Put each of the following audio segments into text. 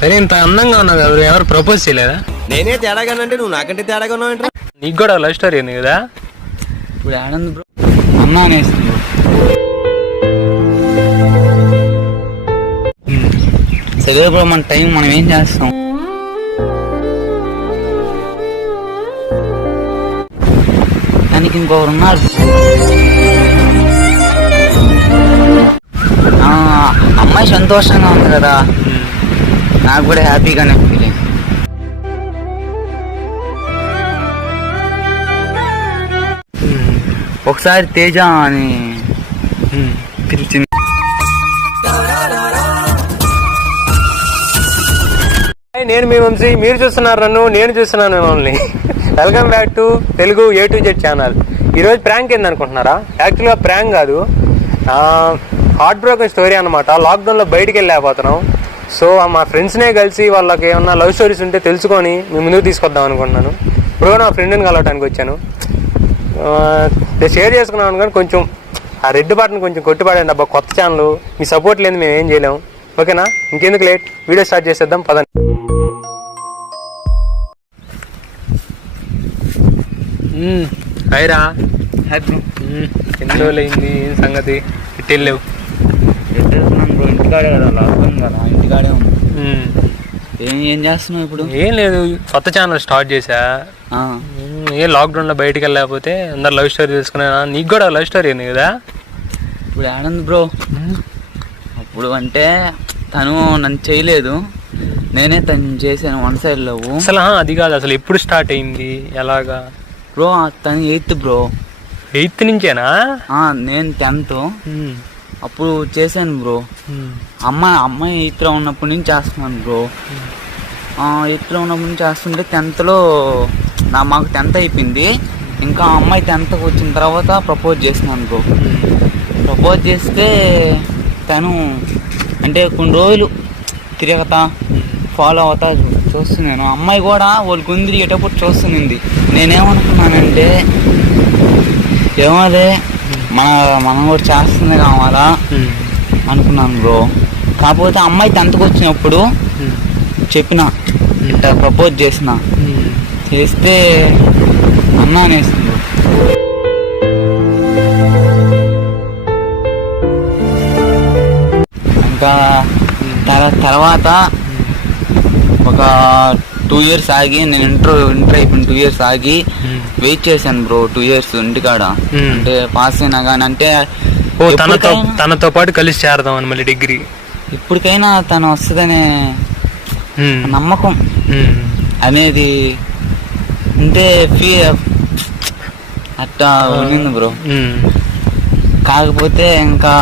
సరే, ఇంత అందంగా ఉన్నావు కదా, ఎవరు ప్రపోజ్ చేయలేదా? నేనే తేడాగానంటే నువ్వు నాకంటే తేడాగా ఉన్నావు ఏంట్రా? నీకు కూడా లవ్ స్టోరీ ఉంది కదా? ఇప్పుడు ఆనంద్ బ్రో అన్నా అనేసింది. సరే బ్రో, మన టైం మనం ఏం చేస్తాం? దానికి ఇంకొకరు ఉన్నారు. అమ్మాయి సంతోషంగా ఉంది కదా, నాకు కూడా హ్యాపీగానే ఫీలింగ్. ఒకసారి తేజ అని పిలిచింది. నేను మీ వంశీ, మీరు చూస్తున్నారు నన్ను, నేను చూస్తున్నాను మిమ్మల్ని. Welcome back to Telugu A to Z channel. ఈరోజు ప్రాంక్ ఏందనుకుంటున్నారా? యాక్చువల్గా ప్రాంక్ కాదు, హార్ట్ బ్రోకెన్ స్టోరీ అనమాట. లాక్డౌన్లో బయటికి వెళ్ళలేకపోతున్నాం. సో మా ఫ్రెండ్స్నే కలిసి వాళ్ళకి ఏమన్నా లవ్ స్టోరీస్ ఉంటే తెలుసుకొని మీ ముందుకు తీసుకొద్దాం అనుకుంటున్నాను. ఇప్పుడు నా ఫ్రెండ్ని కలవటానికి వచ్చాను. షేర్ చేసుకున్నాను కానీ కొంచెం ఆ రెడ్ బటన్ కొంచెం కొట్టుపడండి అబ్బా, కొత్త ఛానల్, మీ సపోర్ట్ లేదు మేము ఏం చేయలేము. ఓకేనా? ఇంకెందుకు లేట్, వీడియో స్టార్ట్ చేసేద్దాం పదండి. హాయ్రా. ఎన్ని రోజులు అయింది, ఏం సంగతి? ఇటు వెళ్ళావు? బ్రో ఇంటికాడే కదా, లాక్డౌన్ కదా, ఇంటికాడే ఉంది. ఏం చేస్తున్నావు ఇప్పుడు? ఏం లేదు, కొత్త ఛానల్ స్టార్ట్ చేశా. ఏం లాక్డౌన్లో బయటికి వెళ్ళకపోతే అందరు లవ్ స్టోరీ తెలుసుకున్నా. నీకు కూడా లవ్ స్టోరీ ఉంది కదా? ఇప్పుడు ఆనంద్ బ్రో, అప్పుడు అంటే తను నన్ను చేయలేదు, నేనే తను చేశాను. One side love. అసలు అది కాదు, అసలు ఎప్పుడు స్టార్ట్ అయింది, ఎలాగా? బ్రో తను 8th బ్రో. 8th నుంచేనా? నేను 10th. అప్పుడు చేశాను బ్రో. అమ్మాయి 8th ఉన్నప్పటి నుంచి చేస్తున్నాను బ్రో. 8th ఉన్నప్పటి నుంచి చేస్తుంటే 10thలో మాకు 10th అయిపోయింది. ఇంకా అమ్మాయి 10thకి వచ్చిన తర్వాత ప్రపోజ్ చేస్తున్నాను బ్రో. ప్రపోజ్ చేస్తే తను అంటే కొన్ని రోజులు తిరగతా ఫాలో అవుతా చూస్తున్నాను. అమ్మాయి కూడా వాళ్ళు గుంది తిరిగేటప్పుడు చూస్తుంది. నేనేమనుకున్నానంటే ఏమోదే మనం కూడా చేస్తుంది కావాలా అనుకున్నాను బ్రో. కాకపోతే అమ్మాయి 10thకి వచ్చినప్పుడు చెప్పిన, ఇట్లా ప్రపోజ్ చేస్తే అన్నా అనేసింది. ఇంకా తర్వాత ఒక 2 years ఆగి, నేను ఇంటర్ అయిపోయిన 2 years ఆగి వెయిట్ చేశాను బ్రో. 2 years ఇంటికాడ అంటే పాస్ అయినా కానీ, అంటే తనతో పాటు కలిసి చేరదాం అని మళ్ళీ డిగ్రీ. ఇప్పటికైనా తను వస్తుందనే నమ్మకం అనేది అంటే అట్లా ఉన్నింది బ్రో. కాకపోతే ఇంకా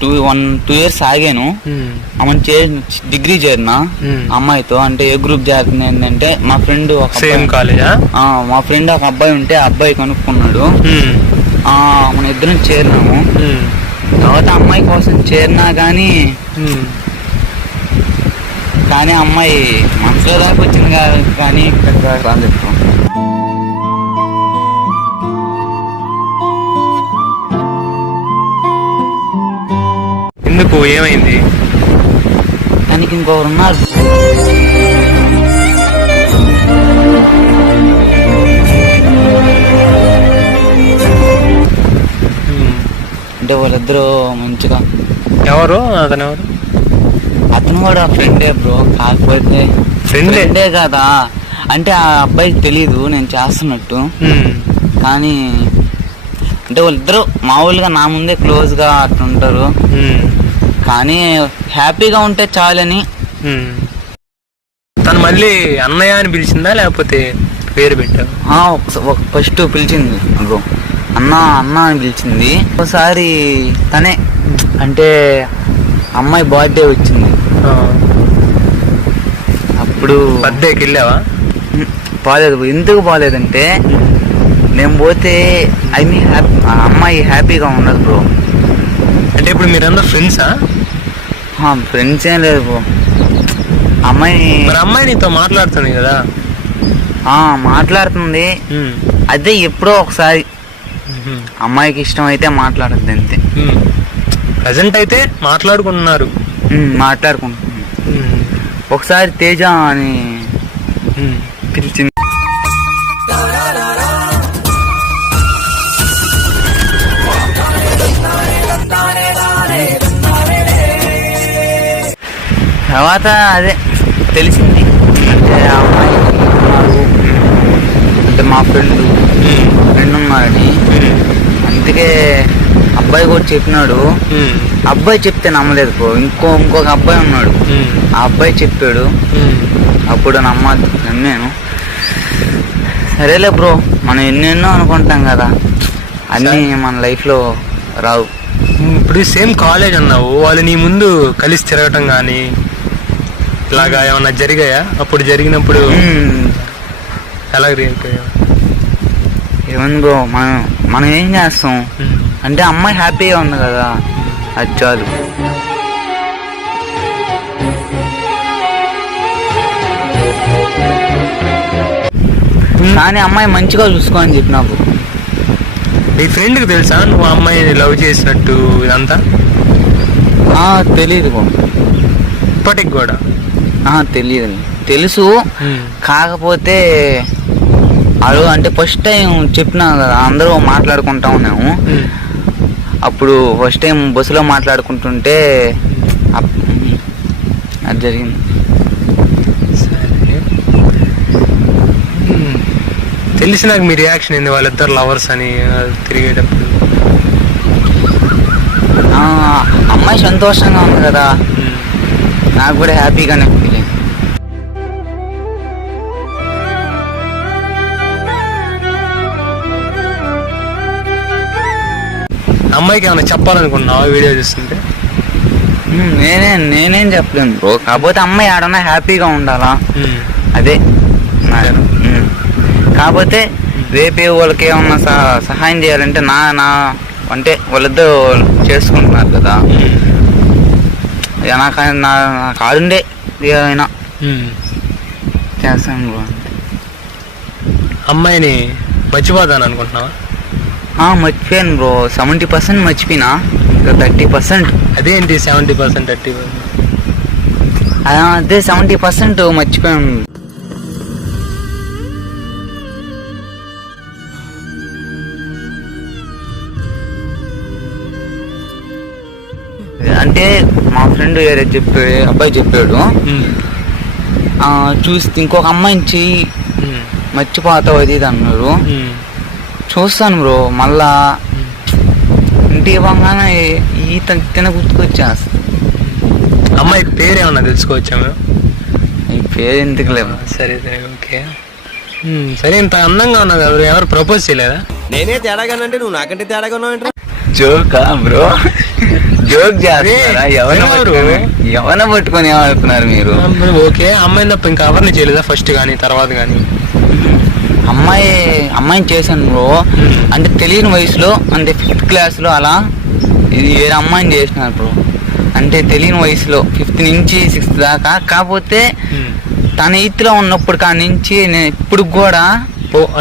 2 years ఆగాను. అమ్మని డిగ్రీ చేరిన అమ్మాయితో. అంటే ఏ గ్రూప్ చేరుతుంది ఏంటంటే, మా ఫ్రెండ్ మా ఫ్రెండ్ ఒక అబ్బాయి ఉంటే ఆ అబ్బాయి కనుక్కున్నాడు. మన ఇద్దరం చేరినాము. తర్వాత అమ్మాయి కోసం చేరినా కానీ అమ్మాయి మనసులో దాకా వచ్చింది కానీ రాలేదు. ఎందుకు, ఏమైంది? దానికి ఇంకొకరు ఉన్నారు. అంటే వాళ్ళిద్దరూ మంచిగా. ఎవరు అతను? అతను కూడా ఫ్రెండే బ్రో. కాకపోతే ఫ్రెండే కదా, అంటే ఆ అబ్బాయికి తెలీదు నేను చేస్తున్నట్టు. కానీ అంటే వాళ్ళిద్దరూ మామూలుగా నా ముందే క్లోజ్గా అట్లుంటారు. కానీ హ్యాపీగా ఉంటే చాలని. తను మళ్ళీ అన్నయ్య అని పిలిచిందా లేకపోతే పేరు పెట్టావు? ఫస్ట్ పిలిచింది బ్రో, అన్న అని పిలిచింది. ఒకసారి తనే అంటే అమ్మాయి బర్త్డే వచ్చింది. అప్పుడు బర్త్డేకి వెళ్ళావా? బాగాలేదు. ఎందుకు బాగాలేదంటే, నేను పోతే అమ్మాయి హ్యాపీగా ఉండదు బ్రో. అంటే ఇప్పుడు మీరందరూ ఫ్రెండ్సా? ఫ్రెండ్స్ ఏం లేదు బ్రో. అమ్మాయి నీతో మాట్లాడుతుంది కదా? మాట్లాడుతుంది. అదే ఎప్పుడో ఒకసారి అమ్మాయికి ఇష్టం అయితే మాట్లాడద్దు అంతే. ప్రజెంట్ అయితే మాట్లాడుకుంటున్నారు. ఒకసారి తేజ అని పిలిచింది. తర్వాత అదే తెలిసింది అంటే ఆ అమ్మాయి ఉన్నారు అంటే మా ఫ్రెండ్ ఉన్నాడని. అందుకే అబ్బాయి కూడా చెప్పినాడు. అబ్బాయి చెప్తే నమ్మలేదు బ్రో. ఇంకొక అబ్బాయి ఉన్నాడు, ఆ అబ్బాయి చెప్పాడు. అప్పుడు నమ్మాను. సరేలే బ్రో, మనం ఎన్నెన్నో అనుకుంటాం కదా, అన్నీ మన లైఫ్లో రావు. ఇప్పుడు సేమ్ కాలేజ్ అన్నావు, వాళ్ళు నీ ముందు కలిసి తిరగటం కానీ ఇలాగా ఏమన్నా జరిగాయా? అప్పుడు జరిగినప్పుడు ఎలా రియాక్ట్ అయ్యావు? ఏమన్నా బ్రో, మనం ఏం చేస్తాం అంటే అమ్మాయి హ్యాపీగా ఉంది కదా, అది చాలు. కానీ అమ్మాయి మంచిగా చూసుకో అని చెప్పి నాకు. నీ ఫ్రెండ్కి తెలుసా నువ్వు అమ్మాయిని లవ్ చేసినట్టు ఇదంతా? తెలీదు బ్రో, ఇప్పటికి కూడా తెలియదు. తెలుసు, కాకపోతే అడు అంటే ఫస్ట్ టైం చెప్పినా కదా, అందరూ మాట్లాడుకుంటా ఉన్నాము. అప్పుడు ఫస్ట్ టైం బస్సులో మాట్లాడుకుంటుంటే అది జరిగింది. తెలిసి నాకు మీ రియాక్షన్ ఏంది వాళ్ళిద్దరు లవర్స్ అని తిరిగేటప్పుడు? అమ్మాయి సంతోషంగా ఉంది కదా, నాకు కూడా హ్యాపీగానే ఫీలింగ్. అమ్మాయికి ఏమైనా చెప్పాలనుకున్నావా వీడియో చూస్తుంటే? నేనేం చెప్పలేను బ్రో, కాకపోతే అమ్మాయి ఆడన్నా హ్యాపీగా ఉండాలా, అదే. కాకపోతే రేపే వాళ్ళకి ఏమన్నా సహాయం చేయాలంటే నా అంటే వాళ్ళిద్దరు చేసుకుంటున్నారు కదా, నా కాడుండే ఏదైనా చేస్తాను బ్రో. అమ్మాయిని మర్చిపోతాను అనుకుంటున్నావా? మర్చిపోయాను బ్రో, 70% మర్చిపోయినా, ఇంకా 30%. అదేంటి 70% 30%? అదే 70% మర్చిపోయాను. అంటే మా ఫ్రెండ్ వేరే అబ్బాయి చెప్పాడు, చూసి ఇంకొక అమ్మాయిని చెయ్యి మర్చిపోతావు అది ఇది అన్నారు. చూస్తాను బ్రో, మళ్ళా ఇంటికి ఇవ్వగానే తిన గుర్తుకొచ్చేస్తా. అమ్మాయి పేరు ఏమన్నా తెలుసుకోవచ్చా మేము? ఈ పేరు ఎందుకు లేవు. సరే సరే ఓకే. సరే, ఇంత అందంగా ఉన్నది ఎవరు ప్రపోజ్ చేయలేదా? నేనే తేడాగానంటే నువ్వు నాకంటే తేడాగా ఉన్నావు. జోకా బ్రో, జోక్ చేస్తారా? ఎవరిని పట్టుకొని ఏమనుకున్నారు మీరు? ఓకే, అమ్మాయిని తప్ప ఇంకా ఎవరిని చేయలేదా ఫస్ట్ కానీ తర్వాత కానీ? అమ్మాయిని చేశాను బ్రో, అంటే తెలియని వయసులో, అంటే 5th క్లాస్లో అలా ఇది వేరే అమ్మాయిని చేసినారు బ్రో. అంటే తెలియని వయసులో 5th నుంచి 6th దాకా. కాకపోతే తన 8thలో ఉన్నప్పుడు కాడి నుంచి నేను ఇప్పుడు కూడా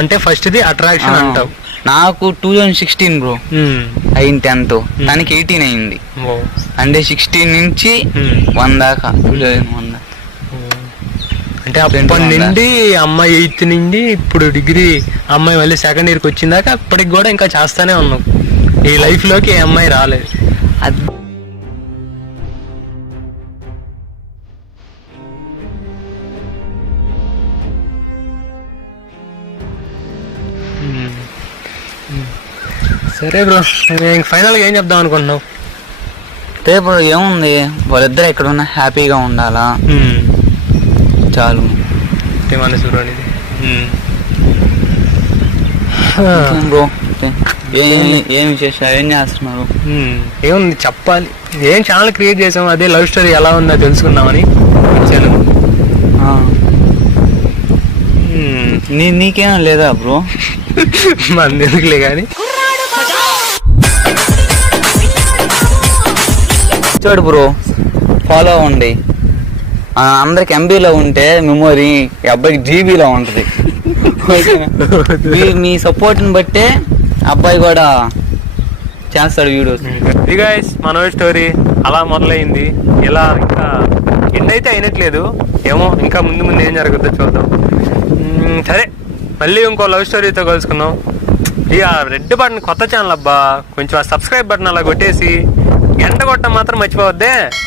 అంటే ఫస్ట్ది అట్రాక్షన్ అంటావు. నాకు 2016 బ్రో అయింది 10th, తనకి 18 అయింది. అంటే 16 నుంచి 1 దాకా, 2001 దాకా. అంటే అప్పటి నుండి అమ్మాయి 8th నుండి ఇప్పుడు డిగ్రీ అమ్మాయి మళ్ళీ 2nd ఇయర్కి వచ్చిందాక అప్పటికి కూడా ఇంకా చేస్తానే ఉన్నాం. ఈ లైఫ్లోకి ఏ అమ్మాయి రాలేదు. సరే బ్రో, ఫైనల్గా ఏం చెప్దాం అనుకుంటున్నావు? రేపు ఏముంది, వాళ్ళిద్దరు ఎక్కడున్నా హ్యాపీగా ఉండాలా, చాలు. బ్రో ఏం విశేషాలు, ఏం చేస్తున్నారు? ఏముంది చెప్పాలి, ఏం ఛానల్ క్రియేట్ చేసాము, అదే లవ్ స్టోరీ ఎలా ఉందో తెలుసుకుందామని వచ్చాను. నీకేం లేదా బ్రో? మన ఎందుకులే కానీ. చూడు బ్రో, ఫాలో అవ్వండి. అందరికి MBలో ఉంటే మెమొరీ, ఈ అబ్బాయికి GBలో ఉంటుంది. మీ సపోర్ట్ని బట్టే అబ్బాయి కూడా చేస్తాడు వీడియోస్. గైస్, మన స్టోరీ అలా మొదలైంది. ఇలా ఇంకా ఎండ్ అయితే అయినట్లేదు, ఏమో ఇంకా ముందు ముందు ఏం జరుగుతుందో చూద్దాం. సరే, మళ్ళీ ఇంకో లవ్ స్టోరీతో కలుసుకుందాం. ఇక రెడ్ బటన్ కొత్త ఛానల్ అబ్బా, కొంచెం ఆ సబ్స్క్రైబ్ బటన్ అలా కొట్టేసి గంట కొట్టడం మాత్రం మర్చిపోవద్దే.